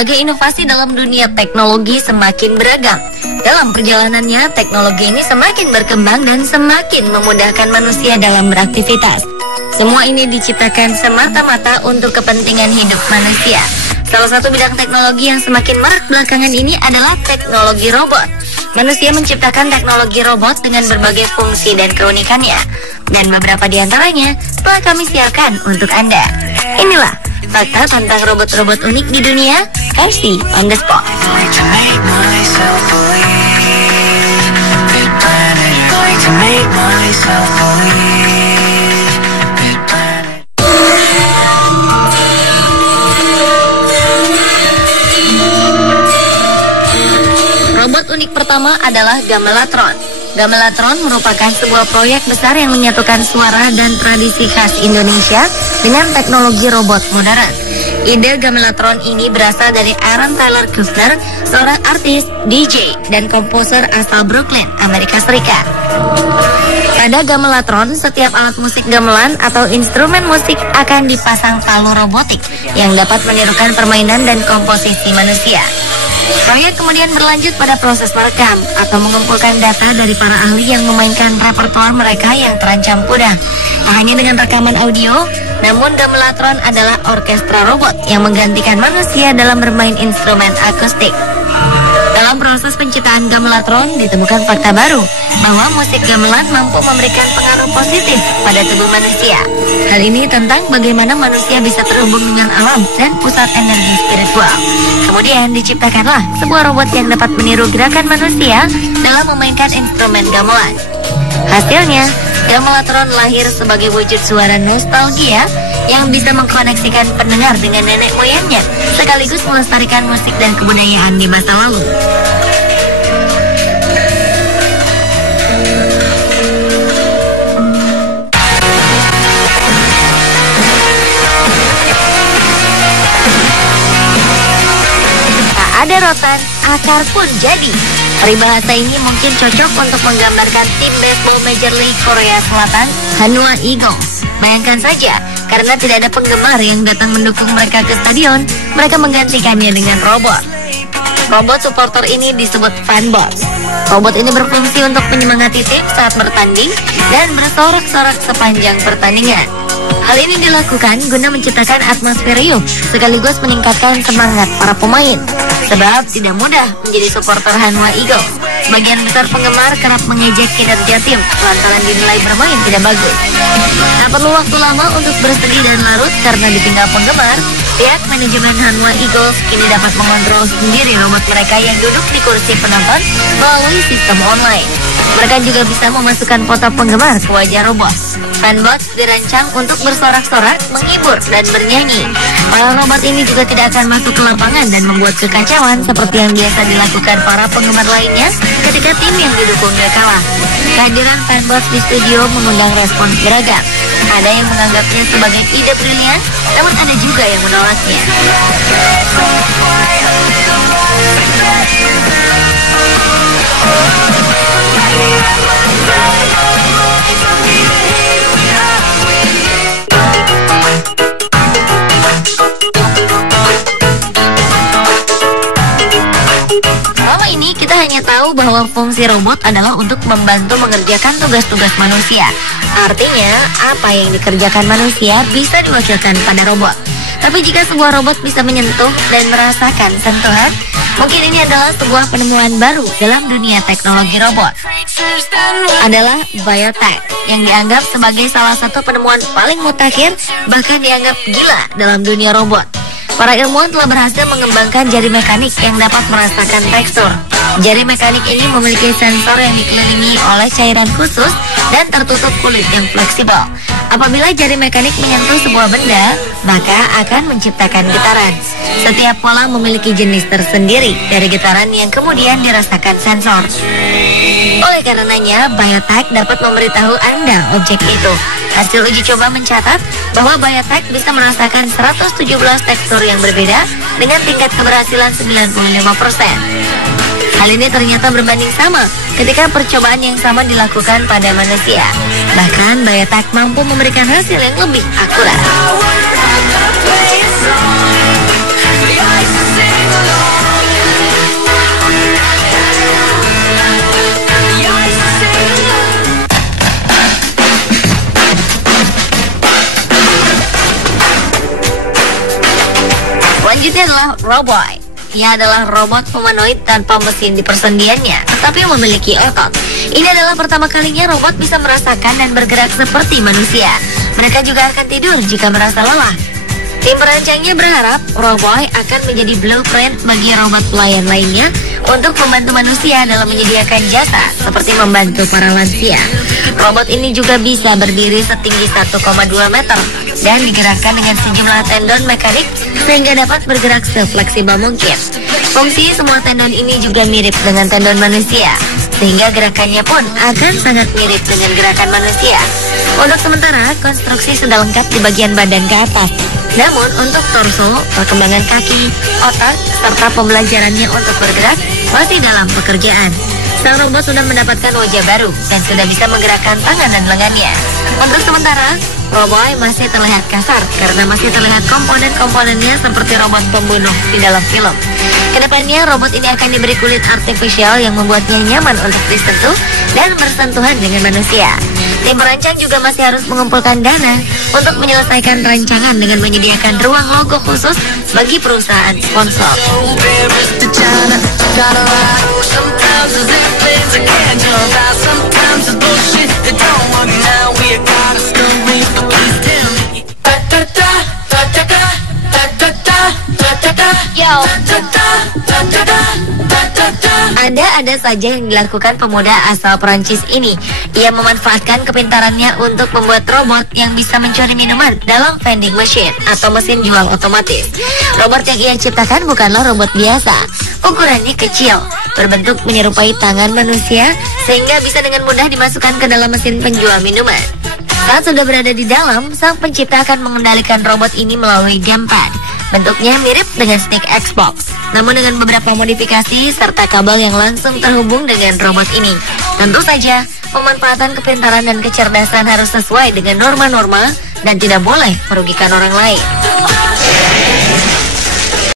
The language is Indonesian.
Berbagai inovasi dalam dunia teknologi semakin beragam. Dalam perjalanannya, teknologi ini semakin berkembang dan semakin memudahkan manusia dalam beraktivitas. Semua ini diciptakan semata-mata untuk kepentingan hidup manusia. Salah satu bidang teknologi yang semakin marak belakangan ini adalah teknologi robot. Manusia menciptakan teknologi robot dengan berbagai fungsi dan keunikannya. Dan beberapa di antaranya telah kami siapkan untuk Anda. Inilah fakta tentang robot-robot unik di dunia, versi on the spot. Robot unik pertama adalah Gamelatron. Gamelatron merupakan sebuah proyek besar yang menyatukan suara dan tradisi khas Indonesia dengan teknologi robot modern. Ide Gamelatron ini berasal dari Aaron Tyler Kushner, seorang artis, DJ, dan komposer asal Brooklyn, Amerika Serikat. Pada Gamelatron, setiap alat musik gamelan atau instrumen musik akan dipasang palu robotik yang dapat menirukan permainan dan komposisi manusia. Proyek kemudian berlanjut pada proses merekam atau mengumpulkan data dari para ahli yang memainkan repertoar mereka yang terancam punah. Tak hanya dengan rekaman audio, namun Gamelatron adalah orkestra robot yang menggantikan manusia dalam bermain instrumen akustik. Dalam proses penciptaan Gamelatron ditemukan fakta baru bahwa musik gamelan mampu memberikan pengaruh positif pada tubuh manusia. Hal ini tentang bagaimana manusia bisa terhubung dengan alam dan pusat energi spiritual. Kemudian diciptakanlah sebuah robot yang dapat meniru gerakan manusia dalam memainkan instrumen gamelan. Hasilnya, Gamelatron lahir sebagai wujud suara nostalgia yang bisa mengkoneksikan pendengar dengan nenek moyangnya, sekaligus melestarikan musik dan kebudayaan di masa lalu. Tak ada rotan, akar pun jadi. Peribahasa ini mungkin cocok untuk menggambarkan tim baseball Major League Korea Selatan, Hanwha Eagles. Bayangkan saja, karena tidak ada penggemar yang datang mendukung mereka ke stadion, mereka menggantikannya dengan robot. Robot supporter ini disebut fanbots. Robot ini berfungsi untuk menyemangati tim saat bertanding dan bersorak-sorak sepanjang pertandingan. Hal ini dilakukan guna menciptakan atmosfer riuh, sekaligus meningkatkan semangat para pemain. Sebab tidak mudah menjadi supporter Hanwha Eagles. Sebagian besar penggemar kerap mengejek kinerja tim lantaran dinilai bermain tidak bagus. Tak perlu waktu lama untuk bersedih dan larut karena ditinggal penggemar. Pihak manajemen Hanwha Eagles kini dapat mengontrol sendiri robot mereka yang duduk di kursi penonton melalui sistem online. Mereka juga bisa memasukkan foto penggemar ke wajah robot. Fanbots dirancang untuk bersorak-sorak, menghibur, dan bernyanyi. Para robot ini juga tidak akan masuk ke lapangan dan membuat kekacauan seperti yang biasa dilakukan para penggemar lainnya ketika tim yang didukungnya kalah. Kehadiran fanbots di studio mengundang respons beragam. Ada yang menganggapnya sebagai ide brilian, namun ada juga yang menolaknya. Selama ini kita hanya tahu bahwa fungsi robot adalah untuk membantu mengerjakan tugas-tugas manusia. Artinya, apa yang dikerjakan manusia bisa diwakilkan pada robot. Tapi jika sebuah robot bisa menyentuh dan merasakan sentuhan, mungkin ini adalah sebuah penemuan baru dalam dunia teknologi robot. Adalah biotech, yang dianggap sebagai salah satu penemuan paling mutakhir, bahkan dianggap gila dalam dunia robot. Para ilmuwan telah berhasil mengembangkan jari mekanik yang dapat merasakan tekstur. Jari mekanik ini memiliki sensor yang dikelilingi oleh cairan khusus dan tertutup kulit yang fleksibel. Apabila jari mekanik menyentuh sebuah benda, maka akan menciptakan getaran. Setiap pola memiliki jenis tersendiri dari getaran yang kemudian dirasakan sensor. Oleh karenanya, biotech dapat memberitahu Anda objek itu. Hasil uji coba mencatat bahwa biotech bisa merasakan 117 tekstur yang berbeda dengan tingkat keberhasilan 95%. Hal ini ternyata berbanding sama ketika percobaan yang sama dilakukan pada manusia. Bahkan biotech mampu memberikan hasil yang lebih akurat. Selanjutnya adalah Roboy. Ia adalah robot humanoid tanpa mesin di persendiannya, tetapi memiliki otot. Ini adalah pertama kalinya robot bisa merasakan dan bergerak seperti manusia. Mereka juga akan tidur jika merasa lelah. Tim perancangnya berharap Roboy akan menjadi blueprint bagi robot pelayan lainnya untuk membantu manusia dalam menyediakan jasa seperti membantu para lansia. Robot ini juga bisa berdiri setinggi 1,2 meter dan digerakkan dengan sejumlah tendon mekanik sehingga dapat bergerak sefleksibel mungkin. Fungsi semua tendon ini juga mirip dengan tendon manusia, sehingga gerakannya pun akan sangat mirip dengan gerakan manusia. Untuk sementara, konstruksi sudah lengkap di bagian badan ke atas. Namun untuk torso, perkembangan kaki, otak, serta pembelajarannya untuk bergerak masih dalam pekerjaan. Sang robot sudah mendapatkan wajah baru dan sudah bisa menggerakkan tangan dan lengannya. Untuk sementara, Roboy masih terlihat kasar karena masih terlihat komponen-komponennya seperti robot pembunuh di dalam film. Kedepannya, robot ini akan diberi kulit artifisial yang membuatnya nyaman untuk disentuh dan bersentuhan dengan manusia. Tim perancang juga masih harus mengumpulkan dana untuk menyelesaikan rancangan dengan menyediakan ruang logo khusus bagi perusahaan sponsor. Ada saja yang dilakukan pemuda asal Perancis ini. Ia memanfaatkan kepintarannya untuk membuat robot yang bisa mencuri minuman dalam vending machine atau mesin jual otomatis. Robot yang ia ciptakan bukanlah robot biasa. Ukurannya kecil, berbentuk menyerupai tangan manusia, sehingga bisa dengan mudah dimasukkan ke dalam mesin penjual minuman. Saat sudah berada di dalam, sang pencipta akan mengendalikan robot ini melalui gamepad. Bentuknya mirip dengan stick Xbox, namun dengan beberapa modifikasi serta kabel yang langsung terhubung dengan robot ini. Tentu saja, pemanfaatan kepintaran dan kecerdasan harus sesuai dengan norma-norma dan tidak boleh merugikan orang lain.